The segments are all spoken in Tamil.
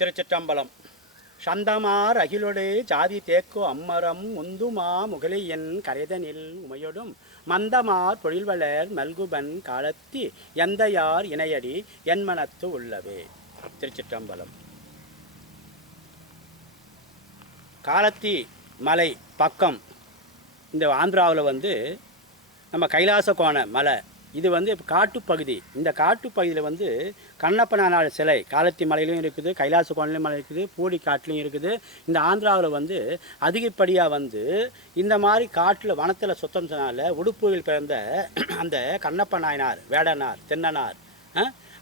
திருச்சிற்றம்பலம். சந்தமார் அகிலொடு ஜாதி தேக்கு அம்மரம் முந்துமா முகலியன் கரைதனில் உமையொடும். மந்தமார் தொழில்வளர் மல்குபன் காலத்தி எந்தையார் இணையடி என்மனத்து உள்ளவே. திருச்சிற்றம்பலம். காலத்தி மலை பக்கம். இந்த ஆந்திராவில் வந்து நம்ம கைலாச கோண மலை இது வந்து இப்போ காட்டுப்பகுதி. இந்த காட்டுப்பகுதியில் வந்து கண்ணப்பனார் சிலை காலத்தி மலையிலையும் இருக்குது கைலாச கோணிலையும் மலை இருக்குது பூடி காட்டிலையும் இருக்குது. இந்த ஆந்திராவில் வந்து அதிகப்படியாக வந்து இந்த மாதிரி காட்டில் வனத்தில் சுத்தம்னால உடுப்புகள் பிறந்த அந்த கண்ணப்ப நாயனார் வேடனார் தென்னனார்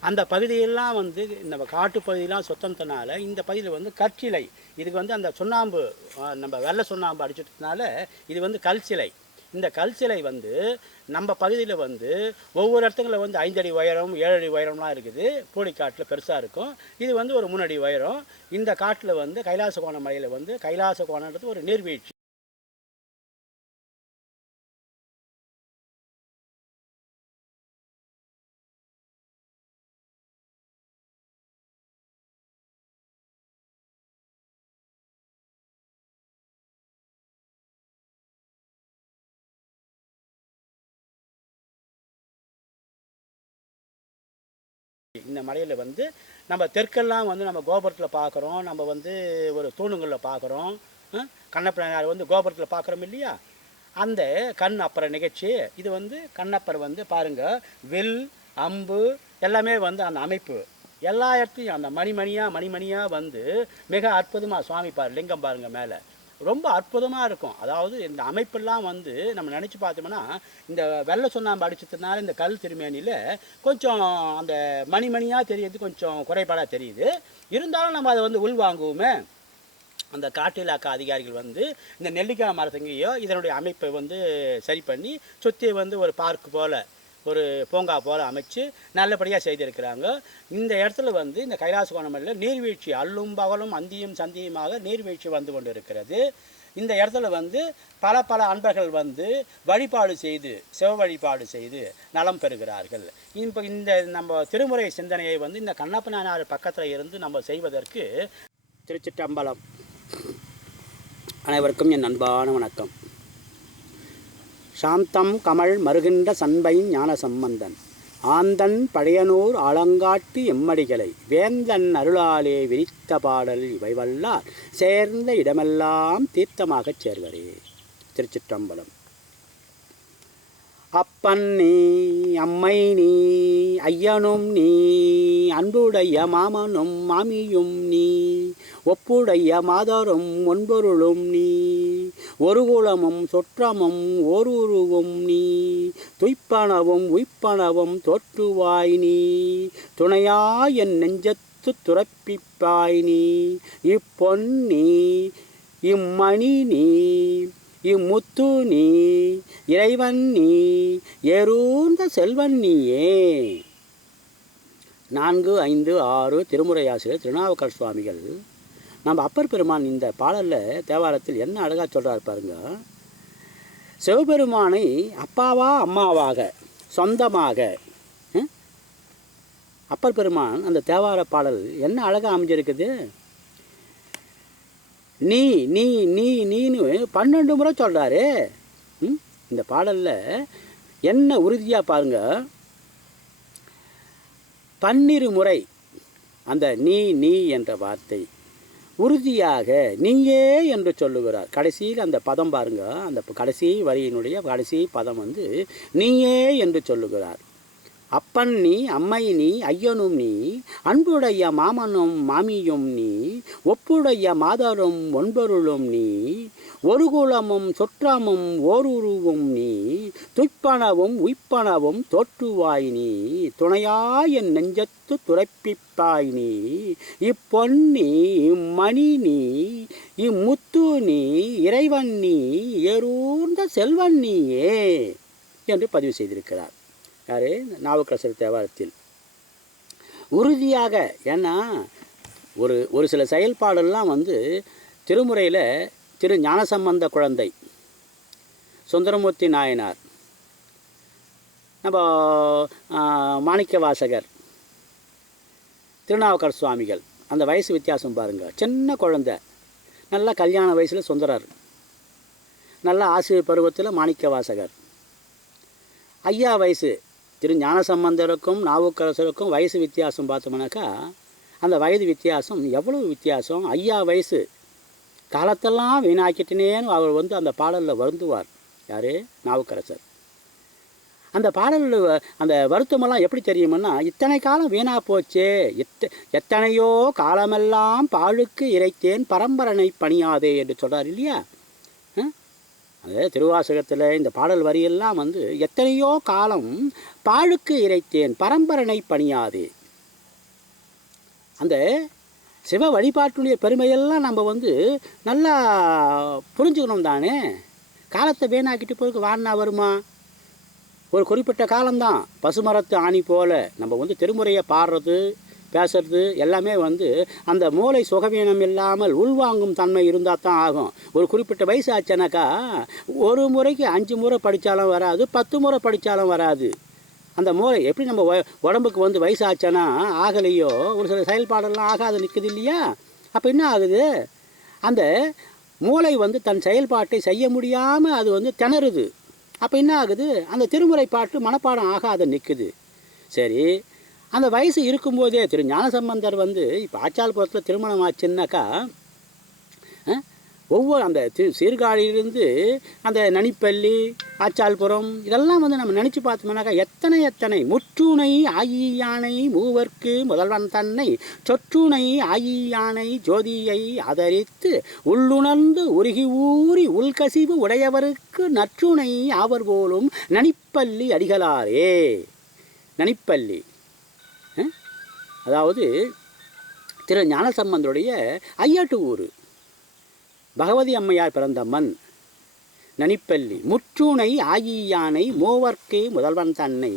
அந்த பகுதியெல்லாம் வந்து இந்த காட்டு பகுதியெல்லாம் சுத்தம்னால இந்த பகுதியில் வந்து கற்சிலை. இதுக்கு வந்து அந்த சுண்ணாம்பு நம்ம வெள்ளை சுண்ணாம்பு அடிச்சிட்டதுனால இது வந்து கல் சிலை இந்த கல் சிலை வந்து நம்ம பகுதியில் வந்து ஒவ்வொரு இடத்துங்களில் வந்து ஐந்தடி உயரம் ஏழடி உயரம்லாம் இருக்குது. பூடிக்காட்டில் பெருசாக இருக்கும். இது வந்து ஒரு மூணடி உயரம். இந்த காட்டில் வந்து கைலாச கோண மலையில் வந்து கைலாச கோணன்றது ஒரு நீர்வீழ்ச்சி. இந்த மலையில் வந்து நம்ம தெற்கெல்லாம் வந்து நம்ம கோபுரத்தில் பார்க்குறோம் நம்ம வந்து ஒரு தூணுங்களில் பார்க்குறோம் கண்ணப்பனார் வந்து கோபுரத்தில் பார்க்குறோம் இல்லையா? அந்த கண் அப்புற நிகழ்ச்சி இது வந்து கண்ணப்பர் வந்து பாருங்கள் வில் அம்பு எல்லாமே வந்து அந்த அமைப்பு. எல்லா இடத்துலையும் அந்த மணிமணியாக மணிமணியாக வந்து மிக அற்புதமாக சுவாமி பாரு லிங்கம் பாருங்கள் மேலே. ரொம்ப அற்புதமாக இருக்கும். அதாவது இந்த அமைப்பெல்லாம் வந்து நம்ம நினச்சி பார்த்தோம்னா இந்த வெள்ளை சுண்ணாம்பு அடிச்சதுனால இந்த கல் திருமேனியில் கொஞ்சம் அந்த மணிமணியாக தெரியறது கொஞ்சம் குறைபாடாக தெரியுது. இருந்தாலும் நம்ம அதை வந்து உள்வாங்குவோமே அந்த காட்டு இலாக்கா அதிகாரிகள் வந்து இந்த நெல்லிக்காய் மரத்தங்கையோ இதனுடைய அமைப்பை வந்து சரி பண்ணி சுற்றி வந்து ஒரு பார்க் போல் ஒரு பூங்கா போல் அமைச்சு நல்லபடியாக செய்திருக்கிறாங்க. இந்த இடத்துல வந்து இந்த கைலாச கோணமலையில் நீர்வீழ்ச்சி அல்லும் பகலும் அந்தியும் சந்தியுமாக நீர்வீழ்ச்சி வந்து கொண்டு இருக்கிறது இந்த இடத்துல வந்து பல பல அன்பர்கள் வந்து வழிபாடு செய்து சிவ வழிபாடு செய்து நலம் பெறுகிறார்கள். இப்போ இந்த நம்ம திருமுறை சிந்தனையை வந்து இந்த கண்ணப்ப நாயனார் பக்கத்தில் இருந்து நம்ம செய்வதற்கு திருச்சிட்டம்பலம் அனைவருக்கும் என் அன்பான வணக்கம். சாந்தம் கமல் மருகின்ற சண்பை ஞான சம்பந்தன். ஆந்தன் பழையனூர் ஆலங்காட்டு எம்மடிகளை வேந்தன் அருளாலே விரித்த பாடல் இவைவல்லார் சேர்ந்த இடமெல்லாம் தீர்த்தமாகச் சேர்வரே. திருச்சிற்றம்பலம். அப்பன் நீ அம்மை நீ ஐயனும் நீ அன்புடைய மாமனும் மாமியும் நீ ஒப்புடைய மாதரும் ஒன்பொருளும் நீ ஒரு குலமும் சொற்றமும் ஓருருவும் நீ. துய்ப்பனவும் உய்ப்பனவும் தோற்றுவாய் நீ. துணையா என் நெஞ்சத்து துறப்பிப்பாய் நீ. இப்பொன்னி இம்மணி நீ இம்முத்து நீ இறைவன் நீ ஏறூர்ந்த செல்வன் நீயே. நான்கு ஐந்து ஆறு திருமுறையாசிரியர் திருநாவுக்கர் சுவாமிகள் நம்ம அப்பர் பெருமான் இந்த பாடலில் தேவாரத்தில் என்ன அழகாக சொல்கிறார் பாருங்க. சிவபெருமானை அப்பாவா அம்மாவாக சொந்தமாக. அப்பர் பெருமான் அந்த தேவார பாடல் என்ன அழகாக அமைஞ்சிருக்குது? நீ நீ நீ நீன்னு பன்னெண்டு முறை சொல்கிறாரு இந்த பாடலில் என்ன உறுதியாக பாருங்க. பன்னிரு முறை அந்த நீ நீ என்ற வார்த்தை உறுதியாக நீயே என்று சொல்லுகிறார். கடைசியில் அந்த பதம் பாருங்க. அந்த கடைசி வரியினுடைய கடைசி பதம் வந்து நீயே என்று சொல்லுகிறார். அப்பன் நீ அம்மை நீ ஐயனும் நீ அன்புடைய மாமனும் மாமியும் நீ ஒப்புடைய மாதரும் ஒன்பொருளும் நீ ஒரு குலமும் சொற்றமும் ஓருருவும் நீ துய்ப்பனவும் உய்ப்பனவும் தோற்றுவாய் நீ துணையாய் என் நெஞ்சத்து துரைப்பிப்பாய் நீ இப்பொன்னி இம்மணி நீ இம்முத்து நீ இறைவன் நீ ஏறூர்ந்த செல்வன் நீயே என்று பதிவு செய்திருக்கிறார். யார் நாவுக்கரசர் தேவாரத்தில். உறுதியாக ஏன்னா ஒரு ஒரு சில செயல்பாடெல்லாம் வந்து திருமுறையில் திரு ஞானசம்பந்த குழந்தை சுந்தரமூர்த்தி நாயனார் நம்ம மாணிக்க வாசகர் திருநாவுக்கர் சுவாமிகள் அந்த வயசு வித்தியாசம் பாருங்கள் சின்ன குழந்தை நல்லா கல்யாண வயசில் சுந்தரர் நல்ல ஆசிரியர் பருவத்தில் மாணிக்க வாசகர் ஐயா வயசு திரு ஞானசம்பந்தருக்கும் நாவுக்கரசருக்கும் வயசு வித்தியாசம் பார்த்தோம்னாக்கா அந்த வயது வித்தியாசம் எவ்வளவு வித்தியாசம்? ஐயா வயசு. காலத்தெல்லாம் வீணாக்கிட்டனேன்னு அவர் வந்து அந்த பாடலில் வருந்துவார். யார்? நாவுக்கரசர். அந்த பாடலில் அந்த வருத்தமெல்லாம் எப்படி தெரியுமுன்னா இத்தனை காலம் வீணாக போச்சே. எத்த எத்தனையோ காலமெல்லாம் பாழுக்கு இறைத்தேன் பரம்பரனை பணியாதே என்று சொல்கிறார் இல்லையா? அது திருவாசகத்தில் இந்த பாடல் வரியெல்லாம் வந்து எத்தனையோ காலம் பாழுக்கு இறைத்தேன் பரம்பரனை பணியாதே. அந்த சிவ வழிபாட்டுடைய பெருமையெல்லாம் நம்ம வந்து நல்லா புரிஞ்சுக்கணும் தானே? காலத்தை வீணாக்கிட்டு பிறகு வாடினா வருமா? ஒரு குறிப்பிட்ட காலம்தான். பசுமரத்து ஆணி போல் நம்ம வந்து திருமுறையை பாடுறது பேசுறது எல்லாமே வந்து அந்த மூளை சுகவீனம் இல்லாமல் உள்வாங்கும் தன்மை இருந்தால் தான் ஆகும். ஒரு குறிப்பிட்ட வயசு ஆச்சுனாக்கா ஒரு முறைக்கு அஞ்சு முறை படித்தாலும் வராது பத்து முறை படித்தாலும் வராது. அந்த மூளை எப்படி நம்ம உடம்புக்கு வந்து வயசு ஆச்சுன்னா ஆகலையோ ஒரு சில செயல்பாடெல்லாம் ஆகாது நிற்குது இல்லையா? அப்போ என்ன ஆகுது? அந்த மூளை வந்து தன் செயல்பாட்டை செய்ய முடியாமல் அது வந்து திணறுது. அப்போ என்ன ஆகுது? அந்த திருமுறை பாட்டு மனப்பாடம் ஆகாத நிற்குது சரி அந்த வயசு இருக்கும்போதே திரு ஞானசம்பந்தர் வந்து இப்போ ஆச்சால்புரத்தில் திருமணம் ஆச்சுன்னாக்கா ஒவ்வொரு அந்த திரு சீர்காழியிலிருந்து அந்த நனிப்பள்ளி ஆச்சால்புரம் இதெல்லாம் வந்து நம்ம நினச்சி பார்த்தோம்னாக்கா எத்தனை எத்தனை முற்றுணை ஆயியானை மூவர்க்கு முதல்வன் தன்னை சொற்றுணை ஆயியானை ஜோதியை ஆதரித்து உள்ளுணர்ந்து உருகி ஊறி உள்கசிவு உடையவருக்கு நற்றுணை ஆவர் போலும் நனிப்பள்ளி அடிகளாரே. நனிப்பள்ளி. அதாவது திரு ஞானசம்பந்தருடைய ஐயாட்டு ஊர் பகவதி அம்மையார் பிறந்த மண். நனிப்பள்ளி முற்றுணை ஆகியானை மூவர்க்கு முதல்வன் தன்னை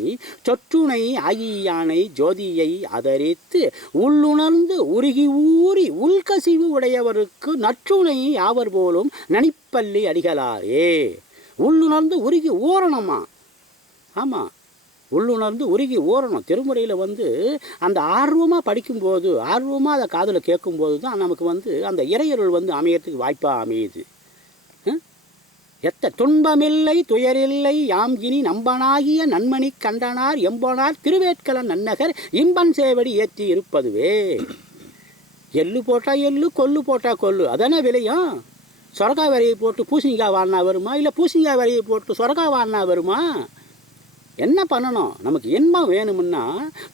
சொற்றுணை ஆகியானை ஜோதியை ஆதரித்து உள்ளுணர்ந்து உருகி ஊறி உள்கசிவு உடையவருக்கு நற்றுணை ஆவர் போலும் நனிப்பள்ளி அடிகளாரே. உள்ளுணர்ந்து உருகி ஊறணுமா? ஆமாம் உள்ளுணர்ந்து உருகி ஊறணும் திருமுறையில் வந்து அந்த ஆர்வமாக படிக்கும்போது ஆர்வமாக அதை காதில் கேட்கும்போது தான் நமக்கு வந்து அந்த இறையருள் வந்து அமையறதுக்கு வாய்ப்பாக அமையுது. எத்த துன்பமில்லை துயரில்லை யாம் இனி நம்பனாகிய நன்மணி கண்டனார் எம்பனார் திருவேட்கல நன்னகர் இம்பன் சேவடி ஏற்றி இருப்பதுவே. எள்ளு போட்டால் எள்ளு கொள்ளு போட்டால் கொள்ளு அதானே விலையும் சொரக்கா விரையை போட்டு பூசணிக்காய் வாடினா வருமா? இல்லை பூசணிக்காய் விரையை போட்டு சொரக்கா வாடினா வருமா? என்ன பண்ணணும்? நமக்கு இன்பம் வேணும்னா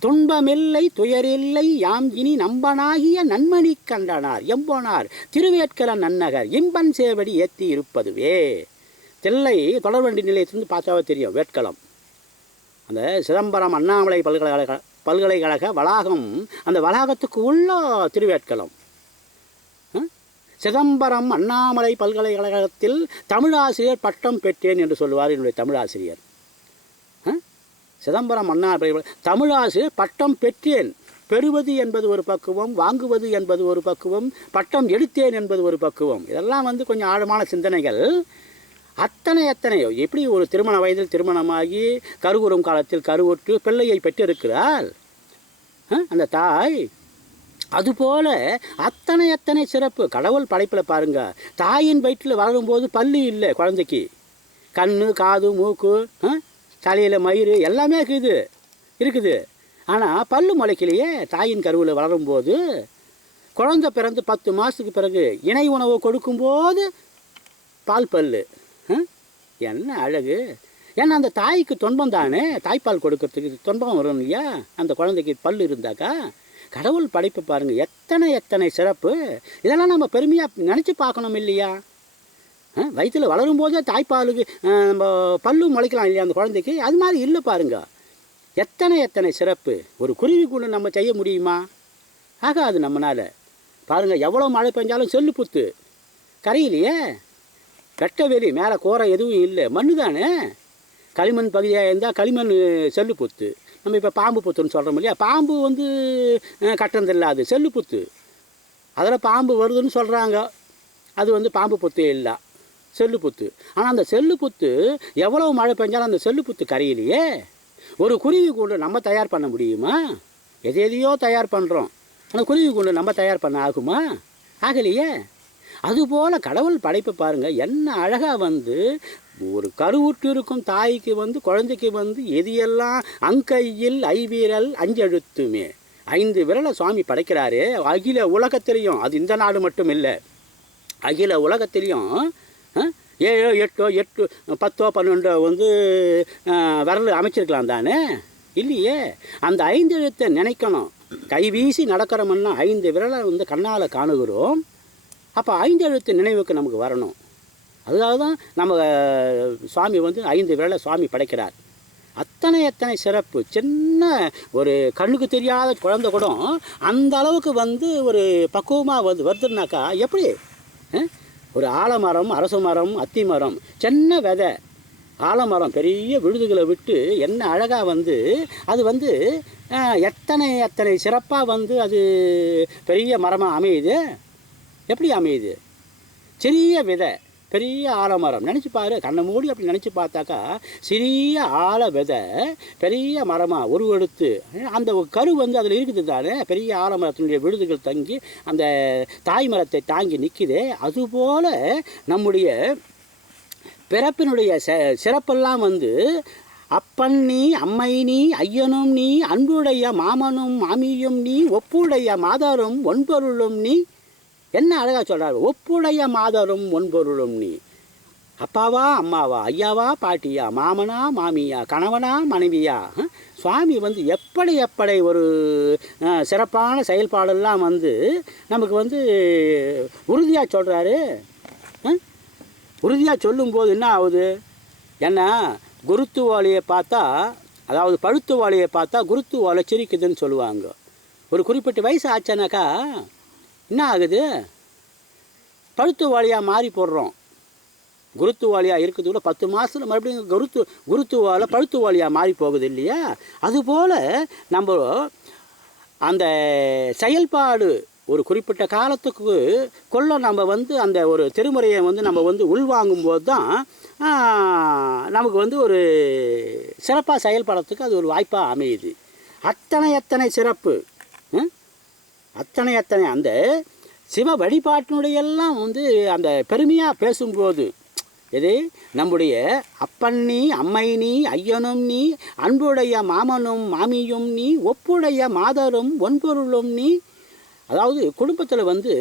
துன்பமில்லை துயரில்லை யாம் இனி நம்பனாகிய நன்மணி கண்டனார் எம்போனார் திருவேட்கல நன்னகர் இன்பன் சேவடி ஏற்றி இருப்பதுவே. தில்லை தொடர்வண்டி நிலையத்திலிருந்து பார்த்தாவே தெரியும் வேட்களம் அந்த சிதம்பரம் அண்ணாமலை பல்கலைக்கழக பல்கலைக்கழக வளாகம் அந்த வளாகத்துக்கு உள்ள திருவேட்களம் சிதம்பரம் அண்ணாமலை பல்கலைக்கழகத்தில் தமிழாசிரியர் பட்டம் பெற்றேன் என்று சொல்லுவார் என்னுடைய தமிழாசிரியர். சிதம்பரம் அண்ணா தமிழாசிரியர் பட்டம் பெற்றேன். பெறுவது என்பது ஒரு பக்குவம் வாங்குவது என்பது ஒரு பக்குவம் பட்டம் எடுத்தேன் என்பது ஒரு பக்குவம். இதெல்லாம் வந்து கொஞ்சம் ஆழமான சிந்தனைகள். அத்தனை அத்தனையோ. எப்படி ஒரு திருமண வயதில் திருமணமாகி கருவுறும் காலத்தில் கருவுற்று பிள்ளையை பெற்றிருக்கிறாள் அந்த தாய். அதுபோல அத்தனை அத்தனை சிறப்பு. கடவுள் படைப்பில் பாருங்க. தாயின் வயிற்றில் வளரும்போது பல்லு இல்லை குழந்தைக்கு. கண்ணு காது மூக்கு தலையில் மயிறு எல்லாமே இருக்குது இருக்குது. ஆனால் பல்லு முளைக்கிலேயே தாயின் கருவில் வளரும்போது குழந்த பிறந்து பத்து மாதத்துக்கு பிறகு இணை உணவு கொடுக்கும்போது பால் பல்லு. என்ன அழகு. ஏன்னா அந்த தாய்க்கு துன்பம் தானே? தாய்ப்பால் கொடுக்கறதுக்கு துன்பம் வரும் இல்லையா? அந்த குழந்தைக்கு பல் இருந்தாக்கா கடவுள் படைப்பு பாருங்கள் எத்தனை எத்தனை சிறப்பு. இதெல்லாம் நம்ம பெருமையாக நினச்சி பார்க்கணும் இல்லையா? வயிற்றில் வளரும் போதே தாய்ப்பாலுக்கு நம்ம பல்லு முளைக்கலாம் இல்லையா அந்த குழந்தைக்கு? அது மாதிரி இல்லை பாருங்க. எத்தனை எத்தனை சிறப்பு. ஒரு குருவிக்குள்ளே நம்ம செய்ய முடியுமா? ஆகாது நம்மளால் பாருங்கள் எவ்வளோ மழை பெஞ்சாலும் செல்லு புத்து. கரையிலையே? வெட்ட வெளி மேலே கூரை எதுவும் இல்லை. மண்ணு தானே? களிமண் பகுதியாக இருந்தால் களிமண் செல்லு புத்து. நம்ம இப்போ பாம்பு புத்துன்னு சொல்கிறோம் இல்லையா? பாம்பு வந்து கட்டணம் இல்லாது செல்லு புத்து. அதில் பாம்பு வருதுன்னு சொல்கிறாங்க அது வந்து பாம்பு புத்து இல்லை. செல்லு புத்து ஆனால் அந்த செல்லு புத்து எவ்வளோ மழை பெஞ்சாலும் அந்த செல்லு புத்து கரையிலையே. ஒரு குருவி கூண்டு நம்ம தயார் பண்ண முடியுமா? எது எதையோ தயார் பண்ணுறோம் ஆனால் குருவி கூண்டு நம்ம தயார் பண்ண ஆகுமா? ஆகலையே. அதுபோல் கடவுள் படைப்பை பாருங்கள் என்ன அழகாக வந்து ஒரு கருவுற்று இருக்கும் தாய்க்கு வந்து குழந்தைக்கு வந்து எது எல்லாம் அங்கையில் ஐவீரல் அஞ்செழுத்துமே. ஐந்து விரலை சுவாமி படைக்கிறாரு அகில உலகத்திலையும். அது இந்த நாடு மட்டும் இல்லை. அகில உலகத்திலையும் ஏழோ எட்டோ எட்டு பத்தோ பன்னெண்டோ வந்து ஆ, விரல் அமைச்சிருக்கலாம் தானே? இல்லையே. அந்த ஐந்து எழுத்தை நினைக்கணும். கைவீசி நடக்கிறோம்னா ஐந்து விரலை வந்து கண்ணால் காணுகிறோம். அப்போ ஐந்து எழுத்து நினைவுக்கு நமக்கு வரணும். அதுக்காக தான் நம்ம சுவாமி வந்து ஐந்து விரலை சுவாமி படைக்கிறார். அத்தனை அத்தனை சிறப்பு. சின்ன ஒரு கண்ணுக்கு தெரியாத குழந்தை கூட அந்த அளவுக்கு வந்து ஒரு பக்குவமாக வந்து வருதுன்னாக்கா எப்படி? ஒரு ஆலமரம் அரச மரம் அத்தி மரம் சின்ன விதை. ஆலமரம் பெரிய விழுதுகளை விட்டு என்ன அழகாக வந்து அது வந்து எத்தனை எத்தனை சிறப்பாக வந்து அது பெரிய மரமாக அமையுது? எப்படி அமையுது? சிறிய விதை. பெரிய ஆலமரம். நினச்சி பாரு கண்ணை மூடி அப்படி நினச்சி பார்த்தாக்கா சிறிய ஆல விதை பெரிய மரமாக உருவெடுத்து அந்த கரு வந்து அதில் இருக்குது தானே பெரிய ஆலமரத்தினுடைய விழுதுகள் தங்கி அந்த தாய் மரத்தை தாங்கி நிற்கிது அதுபோல் நம்முடைய பிறப்பினுடைய ச சிறப்பெல்லாம் வந்து அப்பன் நீ அம்மை நீ ஐயனும் நீ அன்புடைய மாமனும் மாமியும் நீ ஒப்புடைய மாதரும் ஒன்பொருளும் நீ என்ன அழகாக சொல்கிறார் ஒப்புடைய மாதரும் ஒன்பொருளும் நீ. அப்பாவா அம்மாவா ஐயாவா பாட்டியா மாமனா மாமியா கணவனா மனைவியா? சுவாமி வந்து எப்படி எப்படி ஒரு சிறப்பான செயல்பாடெல்லாம் வந்து நமக்கு வந்து உறுதியாக சொல்கிறாரு உறுதியாக சொல்லும்போது என்ன ஆகுது? ஏன்னா குருத்து வாளியை பார்த்தா அதாவது பழுத்து வாளியை பார்த்தா குருத்து வாழை சிரிக்குதுன்னு சொல்லுவாங்க. ஒரு குறிப்பிட்ட வயசு ஆச்சுனாக்கா என்ன ஆகுது? பழுத்து வாளியாக மாறி போடுறோம். குருத்து வாளியாக இருக்கிறது கூட பத்து மாதத்தில் மறுபடியும் குருத்து குருத்து வாழை பழுத்து வாளியாக மாறி போகுது இல்லையா? அதுபோல் நம்ம அந்த செயல்பாடு ஒரு குறிப்பிட்ட காலத்துக்கு கொள்ள நம்ம வந்து அந்த ஒரு திருமுறையை வந்து நம்ம வந்து உள்வாங்கும் போது தான் நமக்கு வந்து ஒரு சிறப்பாக செயல்படுறதுக்கு அது ஒரு வாய்ப்பாக அமையுது. அத்தனை அத்தனை சிறப்பு. ம்? அத்தனை அத்தனை. அந்த சிவ வழிபாட்டினுடைய எல்லாம் வந்து அந்த பெருமையாக பேசும்போது இது நம்முடைய அப்பன் நீ அம்மை நீ ஐயனும் நீ அன்புடைய மாமனும் மாமியும் நீ ஒப்புடைய மாதரும் ஒன்பொருளும் நீ. அதாவது குடும்பத்தில் வந்து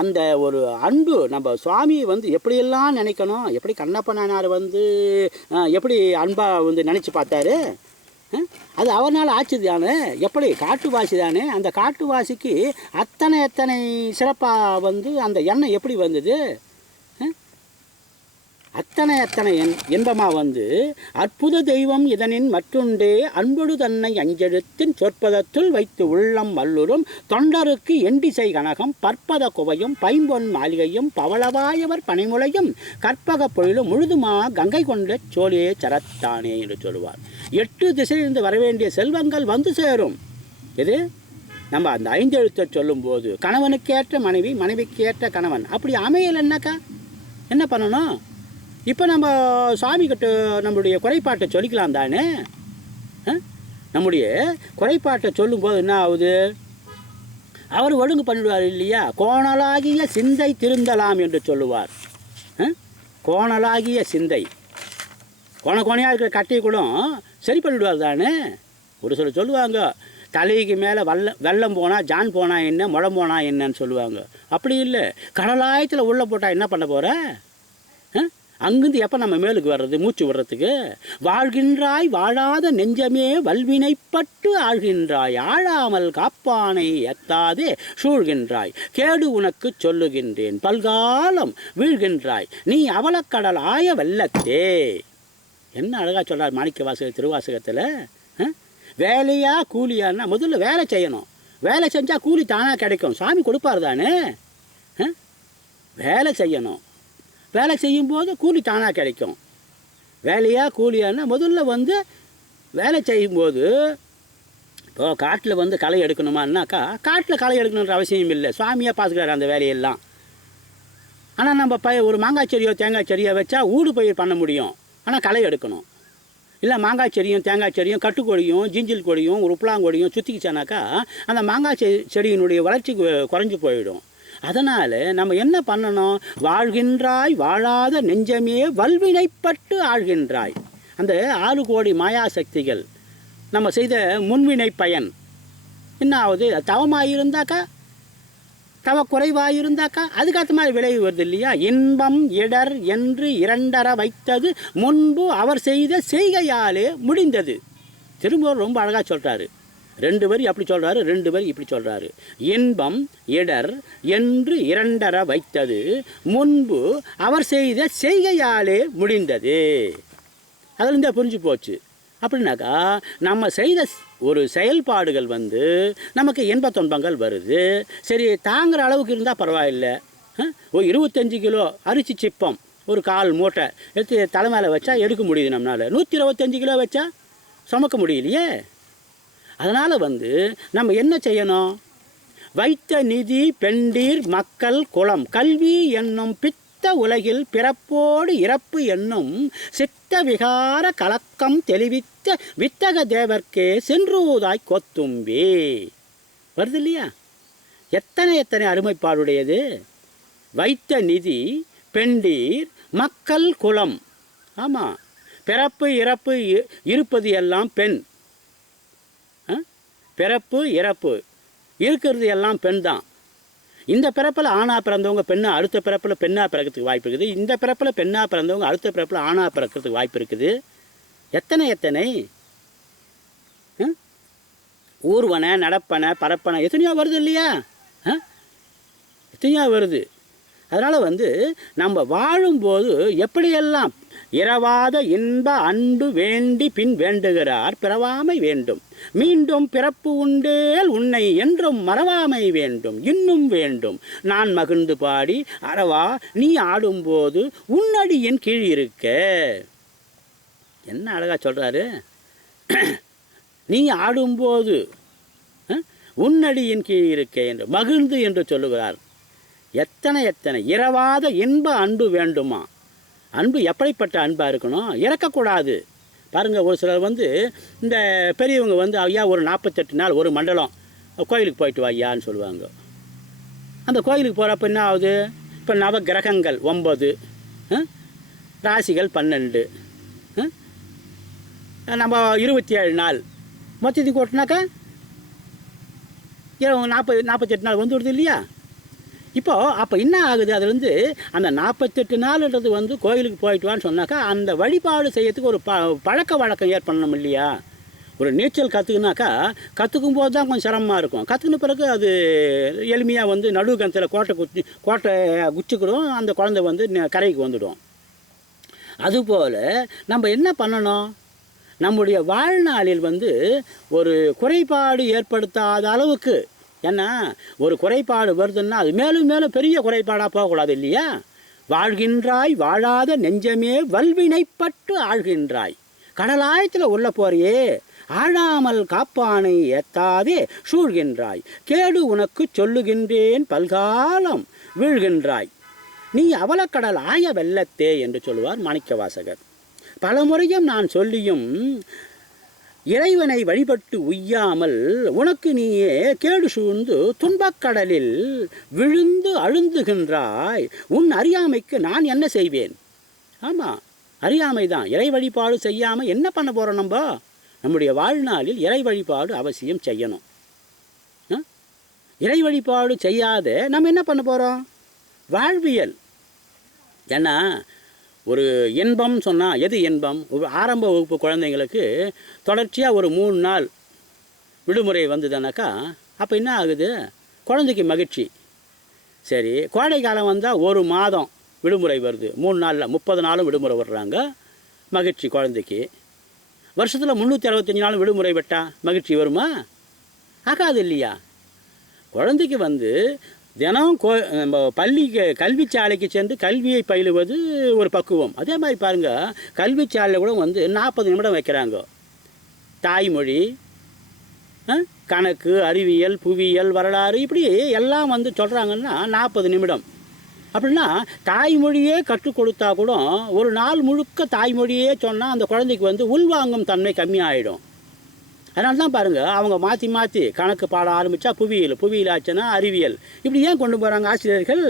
அந்த ஒரு அன்பு நம்ம சுவாமியை வந்து எப்படியெல்லாம் நினைக்கணும்? எப்படி கண்ணப்ப நாயனார் வந்து எப்படி அன்பாக வந்து நினச்சி பார்த்தாரு? அது அவனால் ஆச்சு தானே? எப்படி? காட்டுவாசி தானே அந்த காட்டுவாசிக்கு அத்தனை அத்தனை சிறப்பாக வந்து அந்த எண்ணெய் எப்படி வந்தது? அத்தனை அத்தனை என் இன்பமாக வந்து அற்புத தெய்வம் இதனின் மற்றொன்றே அன்பொடு தன்னை அஞ்செழுத்தின் சொற்பதத்துள் வைத்து உள்ளம் வல்லுறும் தொண்டருக்கு எண்டிசை கனகம் பற்பத குவையும் பைம்பொன் மாளிகையும் பவளவாயவர் பனைமுளையும் கற்பக பொழிலும் முழுதுமா கங்கை கொண்ட சோழியே சரத்தானே என்று சொல்லுவார். எட்டு திசையிலிருந்து வரவேண்டிய செல்வங்கள் வந்து சேரும். எது? நம்ம அந்த ஐந்தெழுத்தை சொல்லும்போது கணவனுக்கேற்ற மனைவி மனைவிக்கேற்ற கணவன். அப்படி அமையலைன்னாக்கா என்ன பண்ணணும்? இப்போ நம்ம சாமி கிட்ட நம்மளுடைய குறைபாட்டை சொல்லிக்கலாம் தானே? ஆ? நம்முடைய குறைபாட்டை சொல்லும்போது என்ன ஆகுது? அவர் ஒழுங்கு பண்ணிடுவார் இல்லையா? கோணலாகிய சிந்தை திருந்தலாம் என்று சொல்லுவார். கோணலாகிய சிந்தை. கோண கோணையாக இருக்கிற கட்டையை கூட சரி பண்ணிவிடுவார் தானே? ஒரு சிலர் சொல்லுவாங்க தலைக்கு மேலே வல்ல வெள்ளம் போனால் ஜான் போனால் என்ன முளம் போனால் என்னன்னு சொல்லுவாங்க. அப்படி இல்லை. கடலாயத்தில் உள்ளே போட்டால் என்ன பண்ண போகிற அங்கிருந்து எப்போ நம்ம மேலுக்கு வர்றது மூச்சு விடுறதுக்கு? வாழ்கின்றாய் வாழாத நெஞ்சமே வல்வினைப்பட்டு ஆழ்கின்றாய் ஆழாமல் காப்பானை எத்தாதே சூழ்கின்றாய். கேடு உனக்கு சொல்லுகின்றேன் பல்காலம் வீழ்கின்றாய் நீ அவலக்கடல் ஆய வெள்ளத்தே. என்ன அழகாக சொல்கிறார் மாணிக்க வாசகர் திருவாசகத்தில் வேலையா கூலியான்னா முதல்ல வேலை செய்யணும். வேலை செஞ்சால் கூலி தானாக கிடைக்கும். சாமி கொடுப்பார் தானே? வேலை செய்யணும். வேலை செய்யும்போது கூலி தானாக கிடைக்கும். வேலையா கூலியான்னா முதல்ல வந்து வேலை செய்யும்போது இப்போ காட்டில் வந்து களை எடுக்கணுமான்னாக்கா காட்டில் களை எடுக்கணுன்ற அவசியம் இல்லை. சுவாமியாக பார்த்துக்கிறாரு அந்த வேலையெல்லாம். ஆனால் நம்ம ப ஒரு மாங்காய் செடியோ தேங்காய் செடியோ வச்சா ஊடு பயிர் பண்ண முடியும். ஆனால் களை எடுக்கணும். இல்லை மாங்காய் செடியும் தேங்காய் செடியும் கட்டுக்கொடியும் ஜிஞ்சில் கொடியும் உருப்புலாங்கொடியும் சுற்றிக்கிச்சானாக்கா அந்த மாங்காய் செடியினுடைய வளர்ச்சி குறைஞ்சி போயிடும். அதனால் நம்ம என்ன பண்ணணும்? வாழ்கின்றாய் வாழாத நெஞ்சமே வல்வினைப்பட்டு ஆழ்கின்றாய். அந்த ஆறு கோடி மாயா சக்திகள் நம்ம செய்த முன்வினை பயன். என்ன ஆகுது தவமாக இருந்தாக்கா தவ குறைவாக இருந்தாக்கா அதுக்கேற்ற மாதிரி விளைவு வருது இல்லையா? இன்பம் இடர் என்று இரண்டர வைத்தது முன்பு அவர் செய்த செய்கையாலே முடிந்தது. திரும்ப ரொம்ப அழகாக சொல்கிறாரு ரெண்டு வரி அப்படி சொல்கிறாரு ரெண்டு வரி இப்படி சொல்கிறாரு இன்பம் இடர் என்று இரண்டர வைத்தது முன்பு அவர் செய்த செய்கையாலே முடிந்தது. அதுலேருந்தே புரிஞ்சு போச்சு. அப்படின்னாக்கா நம்ம செய்த ஒரு செயல்பாடுகள் வந்து நமக்கு இன்ப துன்பங்கள் வருது. சரி தாங்குற அளவுக்கு இருந்தால் பரவாயில்லை. ஒரு இருபத்தஞ்சி கிலோ அரிசி சிப்பம் ஒரு கால் மூட்டை எடுத்து தலை மேலே வச்சா எடுக்க முடியுது நம்மளால். நூற்றி இருபத்தஞ்சி கிலோ வச்சா சுமக்க முடியலையே. அதனால் வந்து நம்ம என்ன செய்யணும்? வைத்த நிதி பெண்டீர் மக்கள் குளம். கல்வி என்னும் பித்த உலகில் பிறப்போடு இறப்பு என்னும் சித்த விகார கலக்கம் தெளிவித்த வித்தக தேவர்க்கே சென்றூதாய் கொத்தும்பி. வருது இல்லையா? எத்தனை எத்தனை அருமைப்பாடுடையது வைத்த நிதி பெண்டீர் மக்கள் குலம் ஆமாம் பிறப்பு இறப்பு இ- இருப்பது எல்லாம் பெண். பிறப்பு இறப்பு. இருக்கிறது எல்லாம் பெண் தான். இந்த பிறப்பில் ஆணா பிறந்தவங்க பெண்ணாக அடுத்த பிறப்பில் பெண்ணாக பிறக்கிறதுக்கு வாய்ப்பு இருக்குது. இந்த பிறப்பில் பெண்ணாக பிறந்தவங்க அடுத்த பிறப்பில் ஆணா பிறக்கிறதுக்கு வாய்ப்பு இருக்குது. எத்தனை எத்தனை? ஆ? நடப்பனை பரப்பனை எத்தனையோ வருது இல்லையா? ஆ? எத்தனையோ வருது. அதனால் வந்து நம்ம வாழும்போது எப்படியெல்லாம் இரவாத இன்ப அன்பு வேண்டி பின் வேண்டுகிறார் பிறவாமை வேண்டும். மீண்டும் பிறப்பு உண்டேல் உன்னை என்றும் மறவாமை வேண்டும். இன்னும் வேண்டும். நான் மகிழ்ந்து பாடி அறவா நீ ஆடும்போது உன்னடியின் கீழ் இருக்க. என்ன அழகா சொல்றாரு? நீ ஆடும்போது உன்னடியின் கீழ் இருக்க என்று மகிழ்ந்து என்று சொல்லுகிறார். எத்தனை எத்தனை இரவாத இன்ப அன்பு வேண்டுமா? அன்பு எப்படிப்பட்ட அன்பாக இருக்கணும்? இறக்கக்கூடாது. பாருங்கள் ஒரு சிலர் வந்து இந்த பெரியவங்க வந்து ஐயா ஒரு நாற்பத்தெட்டு நாள் ஒரு மண்டலம் கோயிலுக்கு போயிட்டு வா ஐயான்னு சொல்லுவாங்க. அந்த கோயிலுக்கு போகிறப்ப என்ன ஆகுது? இப்போ நவ கிரகங்கள் ஒம்பது ராசிகள் பன்னெண்டு நம்ம இருபத்தி ஏழு நாள். மொத்தத்துக்கு ஓட்டினாக்கா இருபது நாற்பது நாற்பத்தெட்டு நாள் வந்து விடுது இல்லையா? இப்போது அப்போ என்ன ஆகுது? அதுலேருந்து அந்த நாற்பத்தெட்டு நாள்ன்றது வந்து கோயிலுக்கு போயிட்டு வான்னு சொன்னாக்கா அந்த வழிபாடு செய்யறதுக்கு ஒரு ப பழக்க வழக்கம் ஏற்படணும் இல்லையா? ஒரு நீச்சல் கற்றுக்குனாக்கா கற்றுக்கும் போது தான் கொஞ்சம் சிரமமாக இருக்கும். கற்றுக்கின பிறகு அது எளிமையாக வந்து நடுவு கிணத்துல கோட்டை குச்சி கோட்டை குச்சிக்கிடும். அந்த குழந்தை வந்து கரைக்கு வந்துடும். அதுபோல் நம்ம என்ன பண்ணணும்? நம்முடைய வாழ்நாளில் வந்து ஒரு குறைபாடு ஏற்படுத்தாத அளவுக்கு ஏன்னா ஒரு குறைபாடு வருதுன்னா அது மேலும் மேலும் பெரிய குறைபாடாக போகக்கூடாது இல்லையா? வாழ்கின்றாய் வாழாத நெஞ்சமே வல்வினைப்பட்டு ஆழ்கின்றாய். கடலாயத்தில் உள்ள போறியே ஆழாமல் காப்பானை ஏத்தாதே சூழ்கின்றாய். கேடு உனக்கு சொல்லுகின்றேன் பல்காலம் வீழ்கின்றாய். நீ அவலக்கடல் ஆய வெள்ளத்தே என்று சொல்லுவார் மாணிக்கவாசகர். பலமுறையும் நான் சொல்லியும் இறைவனை வழிபட்டு உய்யாமல் உனக்கு நீயே கேடு சூழ்ந்து துன்பக்கடலில் விழுந்து அழுந்துகின்றாய். உன் அறியாமைக்கு நான் என்ன செய்வேன்? ஆமாம் அறியாமை தான் இறை வழிபாடு செய்யாமல் என்ன பண்ண போகிறோம் நம்ம? நம்முடைய வாழ்நாளில் இறை வழிபாடு அவசியம் செய்யணும். ஆ? இறை வழிபாடு செய்யாத நம்ம என்ன பண்ண போகிறோம் வாழ்வியல். ஏன்னா ஒரு இன்பம் சொன்னால் எது இன்பம்? ஆரம்ப வகுப்பு குழந்தைங்களுக்கு தொடர்ச்சியாக ஒரு மூணு நாள் விடுமுறை வந்ததுனாக்கா அப்போ என்ன ஆகுது? குழந்தைக்கு மகிழ்ச்சி. சரி கோடை காலம் வந்தால் ஒரு மாதம் விடுமுறை வருது. மூணு நாளில் முப்பது நாளும் விடுமுறை வர்றாங்க. மகிழ்ச்சி குழந்தைக்கு. வருஷத்தில் முந்நூற்றி அறுபத்தஞ்சு நாளும் விடுமுறை விட்டால் மகிழ்ச்சி வருமா? ஆகாது இல்லையா? குழந்தைக்கு வந்து தினம் கோ நம்ம பள்ளிக்கு கல்விச்சாலைக்கு சேர்ந்து கல்வியை பயிலுவது ஒரு பக்குவம். அதே மாதிரி பாருங்கள் கல்விச்சாலையில் கூட வந்து நாற்பது நிமிடம் வைக்கிறாங்க. தாய்மொழி ஆ, கணக்கு அறிவியல் புவியியல் வரலாறு இப்படி எல்லாம் வந்து சொல்கிறாங்கன்னா நாற்பது நிமிடம். அப்படின்னா தாய்மொழியே கற்றுக் கொடுத்தா கூட ஒரு நாள் முழுக்க தாய்மொழியே சொன்னால் அந்த குழந்தைக்கு வந்து உள்வாங்கும் தன்மை கம்மியாகிடும் அதனால தான் பாருங்கள் அவங்க மாற்றி மாற்றி கணக்கு பாட ஆரம்பித்தா புவியியல் புவியியல் ஆச்சுன்னா அறிவியல். இப்படி ஏன் கொண்டு போகிறாங்க ஆசிரியர்கள்?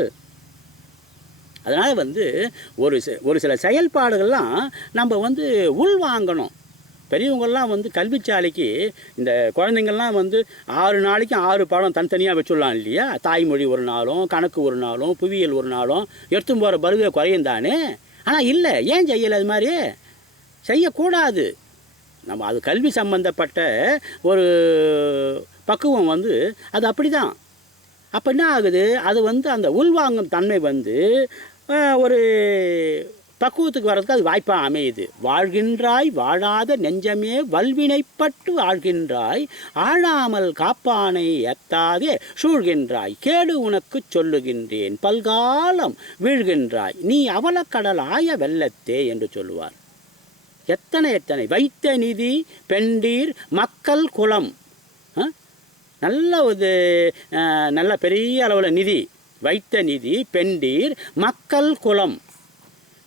அதனால் வந்து ஒரு ஒரு சில செயல்பாடுகள்லாம் நம்ம வந்து உள்வாங்கணும் பெரியவங்கள்லாம் வந்து கல்விச்சாலைக்கு இந்த குழந்தைங்கள்லாம் வந்து ஆறு நாளைக்கு ஆறு பாடம் தனித்தனியாக வச்சுடலாம் இல்லையா? தாய்மொழி ஒரு நாளும் கணக்கு ஒரு நாளும் புவியியல் ஒரு நாளும் எடுத்தும் போகிற பருகை குறையும் தானே ஆனால் இல்லை ஏன் செய்யலை அது மாதிரி? செய்யக்கூடாது. நம்ம அது கல்வி சம்பந்தப்பட்ட ஒரு பக்குவம் வந்து அது அப்படி தான் அப்போ என்ன ஆகுது? அது வந்து அந்த உள்வாங்கும் தன்மை வந்து ஒரு பக்குவத்துக்கு வர்றதுக்கு அது வாய்ப்பாக அமையுது. வாழ்கின்றாய் வாழாத நெஞ்சமே வல்வினைப்பட்டு வாழ்கின்றாய் ஆழாமல் காப்பானை எத்தாதே சூழ்கின்றாய். கேடு உனக்குச் சொல்லுகின்றேன் பல்காலம் வீழ்கின்றாய். நீ அவலக்கடல் ஆய வெள்ளத்தே என்று சொல்லுவார். எத்தனை எத்தனை? வைத்த நிதி பெண்டீர் மக்கள் குளம் ஆ? நல்ல ஒரு நல்ல பெரிய அளவில் நிதி. வைத்த நிதி பெண்டீர் மக்கள் குளம்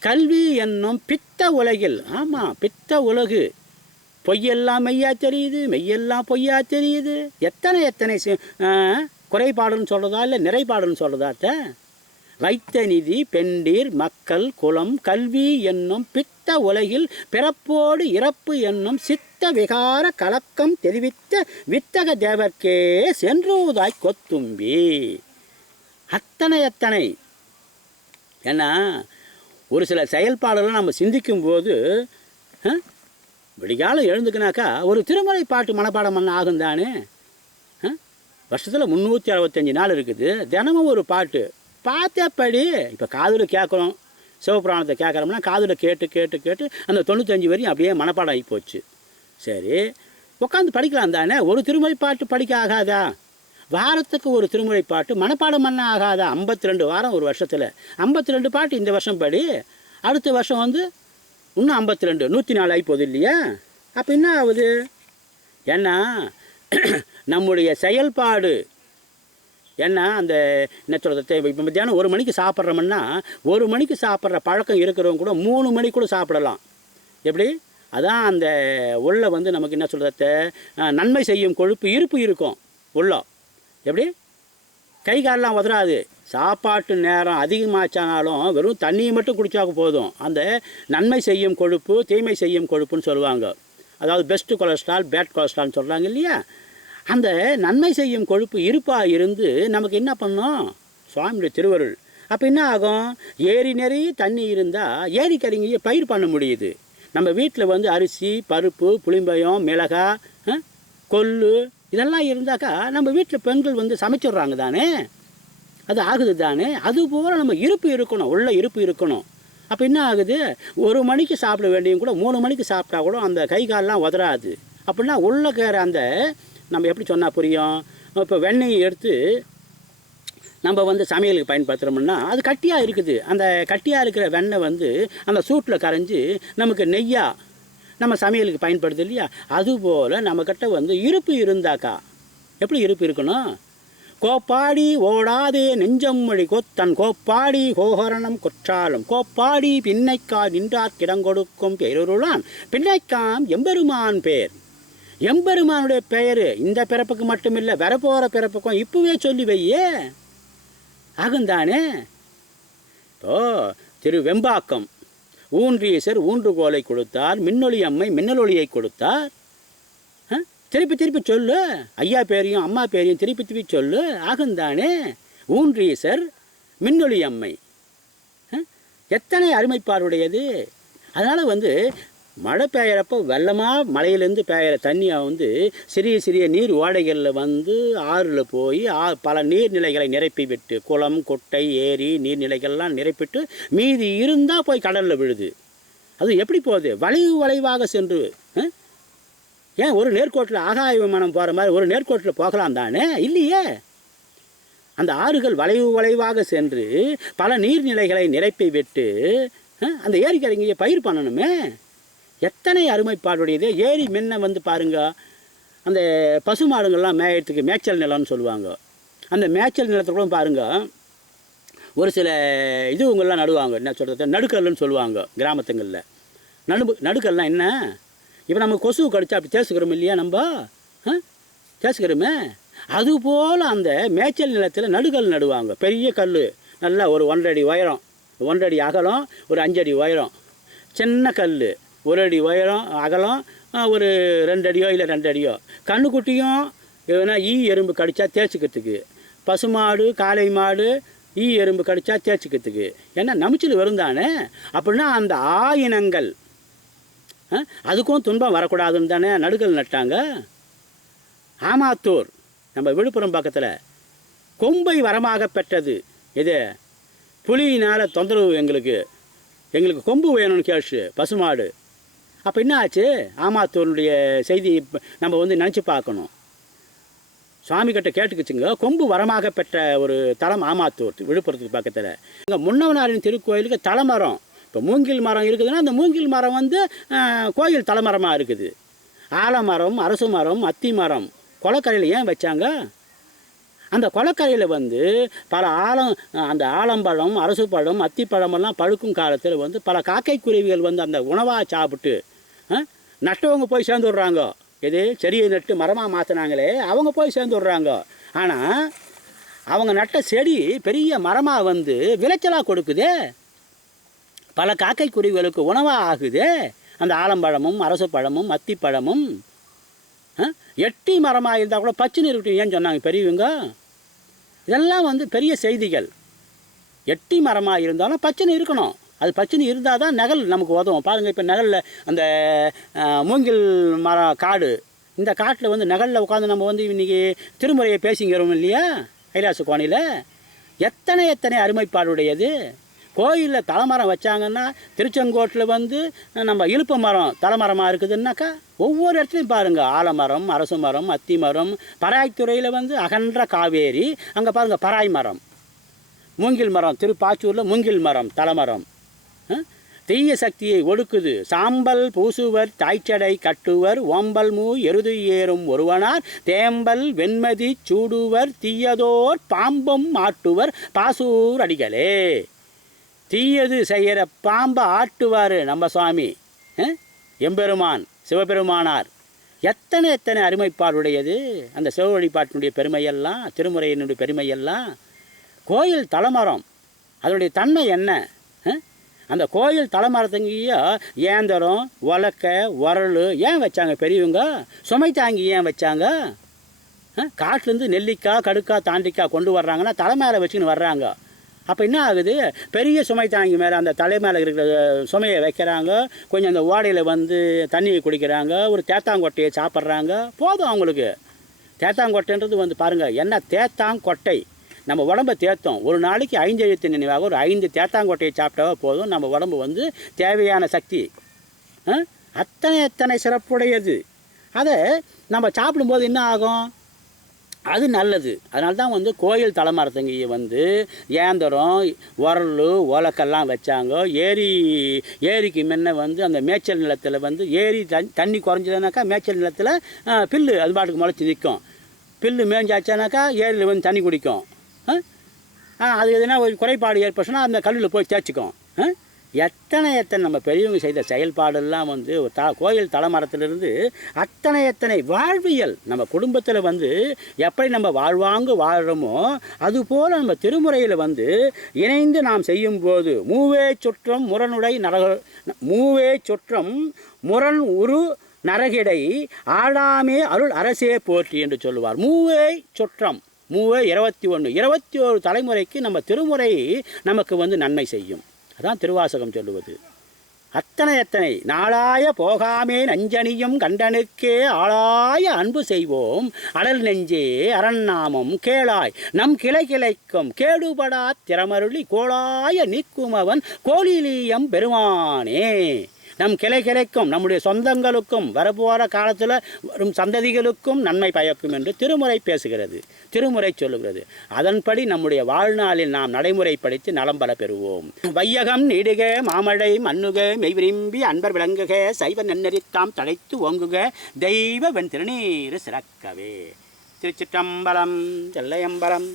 கல்வி என்னும் பித்த உலகில் ஆமாம் பித்த உலகு. பொய்யெல்லாம் மெய்யா தெரியுது மெய்யெல்லாம் பொய்யா தெரியுது. எத்தனை எத்தனை குறைபாடுன்னு சொல்கிறதா இல்லை நிறைபாடுன்னு சொல்கிறதாத்த வைத்த நிதி பெண்டீர் மக்கள் குலம் கல்வி என்னும் பித்த உலகில் பிறப்போடு இறப்பு என்னும் சித்த விகார கலக்கம் தெரிவித்த வித்தக தேவர்க்கே சென்றூதாய் கொத்தும்பி. அத்தனை அத்தனை. ஏன்னா ஒரு சில செயல்பாடுகளை நம்ம சிந்திக்கும்போது ஆ, விடிகாலம் எழுந்துக்கினாக்கா ஒரு திருமலை பாட்டு மனப்பாடம் பண்ண ஆகும் தானே வருஷத்தில் முந்நூற்றி அறுபத்தஞ்சு நாள் இருக்குது. தினமும் ஒரு பாட்டு. பார்த்தபடி இப்போ காதில் கேட்குறோம் சிவபுராணத்தை கேட்குறோம்னா காதில் கேட்டு கேட்டு கேட்டு அந்த தொண்ணூத்தஞ்சு வரையும் அப்படியே மனப்பாடம் ஆகி போச்சு. சரி உட்காந்து படிக்கலாம் தானே? ஒரு திருமுறை பாட்டு படிக்க ஆகாதா? வாரத்துக்கு ஒரு திருமுறை பாட்டு மனப்பாடம் பண்ண ஆகாதா? ஐம்பத்தி ரெண்டு வாரம் ஒரு வருஷத்தில். ஐம்பத்தி ரெண்டு பாட்டு இந்த வருஷம் படி. அடுத்த வருஷம் வந்து இன்னும் ஐம்பத்தி ரெண்டு நூற்றி நாலு ஆகி போகுது இல்லையா? அப்போ என்ன ஆகுது? ஏன்னா நம்முடைய செயல்பாடு ஏன்னா அந்த என்ன சொல்கிறது இப்போ மத்தியானம் ஒரு மணிக்கு சாப்பிட்றோம்னா ஒரு மணிக்கு சாப்பிட்ற பழக்கம் இருக்கிறவங்க கூட மூணு மணி கூட சாப்பிடலாம். எப்படி? அதான் அந்த உள்ள வந்து நமக்கு என்ன சொல்கிறது நன்மை செய்யும் கொழுப்பு இருப்பு இருக்கும் உள்ள. எப்படி? கை காலெலாம் உதறாது சாப்பாட்டு நேரம் அதிகமாச்சானாலும் வெறும் தண்ணியை மட்டும் குடித்தாக்க போதும். அந்த நன்மை செய்யும் கொழுப்பு தீமை செய்யும் கொழுப்புன்னு சொல்லுவாங்க. அதாவது பெஸ்ட்டு கொலஸ்ட்ரால் பேட் கொலஸ்ட்ரால்னு சொல்கிறாங்க இல்லையா? அந்த நன்மை செய்யும் கொழுப்பு இருப்பாக இருந்து நமக்கு என்ன பண்ணும்? சுவாமியுடைய திருவருள். அப்போ என்ன ஆகும்? ஏரி நிறைய தண்ணி இருந்தால் ஏரிக்கறிங்க பயிர் பண்ண முடியுது. நம்ம வீட்டில் வந்து அரிசி பருப்பு புளிம்பயம் மிளகா கொல்லு கொள்ளு இதெல்லாம் இருந்தாக்கா நம்ம வீட்டில் பெண்கள் வந்து சமைச்சிடுறாங்க தானே? அது ஆகுது தானே? அதுபோல் நம்ம இருப்பு இருக்கணும் உள்ள இருப்பு இருக்கணும். அப்போ என்ன ஆகுது? ஒரு மணிக்கு சாப்பிட வேண்டியும் கூட மூணு மணிக்கு சாப்பிட்டா கூட அந்த கை கால்லாம் உதறாது. அப்படின்னா உள்ளே கேற அந்த நம்ம எப்படி சொன்னால் புரியும்? இப்போ வெண்ணெயை எடுத்து நம்ம வந்து சமையலுக்கு பயன்படுத்துகிறோம்னா அது கட்டியாக இருக்குது. அந்த கட்டியாக இருக்கிற வெண்ணெய் வந்து அந்த சூட்டில் கரைஞ்சி நமக்கு நெய்யாக நம்ம சமையலுக்கு பயன்படுது இல்லையா? அதுபோல் நம்மக்கிட்ட வந்து இருப்பு இருந்தாக்கா எப்படி இருப்பு இருக்கணும்? கோப்பாடி ஓடாதே நெஞ்சம் மொழி கொத்தன் கோப்பாடி கோகரணம் கொற்றாலும் கோப்பாடி பின்னைக்கா நின்றார் கிடங்கொடுக்கும் பேருருளான் பின்னைக்காம் எம்பெருமான் பேர். எம்பெருமானுடைய பெயர் இந்த பிறப்புக்கு மட்டுமில்லை வரப்போகிற பிறப்புக்கும் இப்போவே சொல்லி வையே. ஆகுந்தானே? இப்போ திரு வெம்பாக்கம். ஊன்றீசர் ஊன்றுகோலை கொடுத்தார் மின்னொளி அம்மை மின்னலொளியை கொடுத்தார். ஆ? திருப்பி திருப்பி சொல்லு. ஐயா பேரையும் அம்மா பேரையும் திருப்பி திருப்பி சொல்லு. ஆகுந்தானே? ஊன்றீசர் மின்னொளி அம்மை. ஆ? எத்தனை அருமைப்பாருடையது. அதனால் வந்து மழை பெய்கிறப்போ வெள்ளமாக மலையிலேருந்து பெய்கிற தண்ணியை வந்து சிறிய சிறிய நீர் ஓடைகளில் வந்து ஆறில் போய் ஆ பல நீர்நிலைகளை நிரப்பி விட்டு குளம் குட்டை ஏரி நீர்நிலைகள்லாம் நிரப்பிட்டு மீதி இருந்தால் போய் கடலில் விழுது. அது எப்படி போகுது? வளைவு வளைவாக சென்று ஆ? ஏன் ஒரு நேர்கோட்டில் ஆகாய விமானம் போகிற மாதிரி ஒரு நேர்கோட்டில் போகலாம் தானே? இல்லையே. அந்த ஆறுகள் வளைவு வளைவாக சென்று பல நீர்நிலைகளை நிரப்பி விட்டு அந்த ஏரிக்கரைங்க பயிர் பண்ணணுமே. எத்தனை அருமைப்பாடுடையது. ஏரி முன்ன வந்து பாருங்க அந்த பசு மாடுங்கள்லாம் மேயத்துக்கு மேய்ச்சல் நிலம்னு சொல்லுவாங்க. அந்த மேய்ச்சல் நிலத்துல கூட பாருங்க ஒரு சில இதுவங்கள்லாம் நடுவாங்க. என்ன சொல்கிறது நடுக்கல்லுன்னு சொல்லுவாங்க கிராமத்துங்களில். நடு நடுக்கல்லாம் என்ன? இப்போ நம்ம கொசு கடிச்சா அப்படி தேசுக்கிறோம் இல்லையா நம்ம? தேசுக்கிறோமே? அதுபோல் அந்த மேய்ச்சல் நிலத்தில் நடுக்கல் நடுவாங்க. பெரிய கல் நல்லா ஒரு ஒன்றரை அடி உயரம். ஒன்றரை அடி அகலம் ஒரு அஞ்சடி உயரம். சின்ன கல் ஒரு அடி உயரம் அகலம் ஒரு ரெண்டு அடியோ இல்லை ரெண்டு அடியோ. கண்ணுக்குட்டியும் எதுனா ஈ எறும்பு கடித்தா தேய்ச்சிக்கிறதுக்கு. பசுமாடு காளை மாடு ஈ எறும்பு கடித்தா தேய்ச்சிக்கிறதுக்கு. ஏன்னா நமிச்சல் வரும் தானே? அப்படின்னா அந்த ஆயினங்கள் அதுக்கும் துன்பம் வரக்கூடாதுன்னு தானே நடுக்கல் நட்டாங்க? ஆமாத்தூர் நம்ம விழுப்புரம் பக்கத்தில் கொம்பை வரமாக பெற்றது. இது புலியினால் தொந்தரவு எங்களுக்கு. எங்களுக்கு கொம்பு வேணும்னு கேஷு பசுமாடு அப்போ என்ன ஆச்சு ஆமாத்தூருடைய செய்தி நம்ம வந்து நினச்சி பார்க்கணும். சுவாமி கிட்ட கேட்டுக்குச்சுங்க கொம்பு வரமாக பெற்ற ஒரு தலம் ஆமாத்தூர் விழுப்புரத்துக்கு பக்கத்தில். இங்கே முன்னவனாரின் திருக்கோயிலுக்கு தலைமரம். இப்போ மூங்கில் மரம் இருக்குதுன்னா அந்த மூங்கில் மரம் வந்து கோயில் தலைமரமாக இருக்குது. ஆலமரம் அரசு மரம் அத்தி மரம். கொலக்கரையில் ஏன் வச்சாங்க? அந்த கொலக்கரையில் வந்து பல ஆலம் அந்த ஆலம்பழம் அரசு பழம் அத்திப்பழமெல்லாம் பழுக்கும் காலத்தில் வந்து பல காக்கை குருவிகள் வந்து அந்த உணவாக சாப்பிட்டு ஆ, நட்டவங்க போய் சேர்ந்து விட்றாங்க எது? செடியை நட்டு மரமாக மாற்றினாங்களே அவங்க போய் சேர்ந்து விட்றாங்க ஆனால் அவங்க நட்ட செடி பெரிய மரமாக வந்து விளைச்சலாக கொடுக்குதே. பல காக்கை குருவிகளுக்கு உணவாக ஆகுதே. அந்த ஆலம்பழமும் அரசு பழமும் மத்தி ஆ? எட்டி மரமாக இருந்தால் கூட பச்சுன்னு இருக்கட்டும் ஏன் சொன்னாங்க பெரியவங்க. இதெல்லாம் வந்து பெரிய செய்திகள். எட்டி மரமாக இருந்தாலும் பச்சுன்னு இருக்கணும். அது பச்சுன்னு இருந்தால் தான் நகல் நமக்கு உதவும். பாருங்கள் இப்போ நகலில் அந்த மூங்கில் மரம் காடு இந்த காட்டில் வந்து நகலில் உட்காந்து நம்ம வந்து இன்றைக்கி திருமுறையை பேசிங்கிறோம் இல்லையா? கைலாச கோணையில். எத்தனை எத்தனை அருமைப்பாடுடையது. கோயிலில் தலைமரம் வச்சாங்கன்னா திருச்செங்கோட்டில் வந்து நம்ம இழுப்பு மரம் தலைமரமாக இருக்குதுன்னாக்கா ஒவ்வொரு இடத்துலையும் பாருங்கள் ஆலமரம் அரசு மரம் அத்தி மரம் பராய்த்துறையில் வந்து அகன்ற காவேரி அங்கே பாருங்கள் பராய் மரம். மூங்கில் மரம் திருப்பாச்சூரில் மூங்கில் மரம் தலைமரம். தீய சக்தியை ஒடுக்குது. சாம்பல் பூசுவர் தாய்ச்சடை கட்டுவர் ஓம்பல் மூ எருது ஏறும் ஒருவனார் தேம்பல் வெண்மதி சூடுவர் தீயதோர் பாம்பும் ஆட்டுவர் பாசூர் அடிகளே. தீயது செய்கிற பாம்பை ஆட்டுவார் நம்ம சுவாமி. எம்பெருமான் சிவபெருமானார். எத்தனை எத்தனை அருமைப்பாடுடையது? அந்த சிவ வழிபாட்டினுடைய பெருமையெல்லாம் திருமுறையினுடைய பெருமையெல்லாம். கோயில் தலைமரம். அதனுடைய தன்மை என்ன? அந்த கோயில் தலைமரத்துங்கேயோ ஏந்தரம் உலக்க உரல் ஏன் வச்சாங்க பெரியவங்க? சுமை தாங்கி ஏன் வச்சாங்க? காட்டிலேருந்து நெல்லிக்காய் கடுக்காய் தாண்டிக்காய் கொண்டு வர்றாங்கன்னா தலை மேலே வச்சுக்கின்னு வர்றாங்க. அப்போ என்ன ஆகுது? பெரிய சுமை தாங்கி மேலே அந்த தலை மேலே இருக்கிற சுமையை வைக்கிறாங்க. கொஞ்சம் அந்த ஓடையில் வந்து தண்ணியை குடிக்கிறாங்க. ஒரு தேத்தாங்கொட்டையை சாப்பிட்றாங்க. போதும் அவங்களுக்கு. தேத்தாங்கொட்டைன்றது வந்து பாருங்கள் என்ன தேத்தாங்கொட்டை? நம்ம உடம்பை தேத்தோம். ஒரு நாளைக்கு ஐந்து எழுத்து நினைவாக ஒரு ஐந்து தேத்தாங்கொட்டையை சாப்பிட்டாவே போதும். நம்ம உடம்பு வந்து தேவையான சக்தி. அத்தனை அத்தனை சிறப்புடையது. அதை நம்ம சாப்பிடும்போது என்ன ஆகும்? அது நல்லது. அதனால தான் வந்து கோயில் தலைமரத்தங்கிய வந்து ஏந்தரம் உரல் உலக்கெல்லாம் வச்சாங்க. ஏரி ஏரிக்கு முன்ன வந்து அந்த மேய்ச்சல் நிலத்தில் வந்து ஏரி தண் தண்ணி குறைஞ்சதுனாக்கா மேய்ச்சல் நிலத்தில் பில்லு அது பாட்டுக்கு முளைச்சி நிற்கும். பில்லு மேய்ஞ்சாச்சானாக்கா ஏரியில் வந்து தண்ணி குடிக்கும். அது எதுனா ஒரு குறைபாடு ஏற்பட்டுச்சுன்னா அந்த கல்லில் போய் தேய்ச்சிக்கும். எத்தனை எத்தனை நம்ம பெரியவங்க செய்த செயல்பாடெல்லாம் வந்து த கோயில் தலைமரத்திலிருந்து அத்தனை எத்தனை வாழ்வியல் நம்ம குடும்பத்தில் வந்து எப்படி நம்ம வாழ்வாங்கு வாழ்கிறோமோ அதுபோல் நம்ம திருமுறையில் வந்து இணைந்து நாம் செய்யும்போது மூவே சுற்றம் முரணுடை நரக மூவே சுற்றம் முரண் உரு நரகிடை ஆடாமே அருள் அரசே போற்றி என்று சொல்லுவார். மூவே சுற்றம். மூவ இருபத்தி ஒன்று. இருபத்தி ஒரு தலைமுறைக்கு நம்ம திருமுறை நமக்கு வந்து நன்மை செய்யும். அதான் திருவாசகம் சொல்லுவது. அத்தனை அத்தனை. நாளாய போகாமே நஞ்சனியும் கண்டனுக்கே ஆளாய அன்பு செய்வோம். அடல் நெஞ்சே அரண்நாமம் கேளாய். நம் கிளை கிளைக்கும் கேடுபடா திறமருளி கோளாய நீக்குமவன் கோலிலியம் பெருமானே நம் கிளை கிளைக்கும் நம்முடைய சொந்தங்களுக்கும் வரப்போகிற காலத்தில் வரும் சந்ததிகளுக்கும் நன்மை பயக்கும் என்று திருமுறை பேசுகிறது திருமுறை சொல்லுகிறது. அதன்படி நம்முடைய வாழ்நாளில் நாம் நடைமுறைப்படுத்தி நலம் பல பெறுவோம். வையகம் நீடுக மாமழை மண்ணுக மெய் விரும்பி அன்பர் விளங்குக சைவ நன்னறித்தாம் தழைத்து ஓங்குக தெய்வ வெண் திருநீர் சிறக்கவே. திருச்சிற்றம்பலம் செல்லையம்பலம்.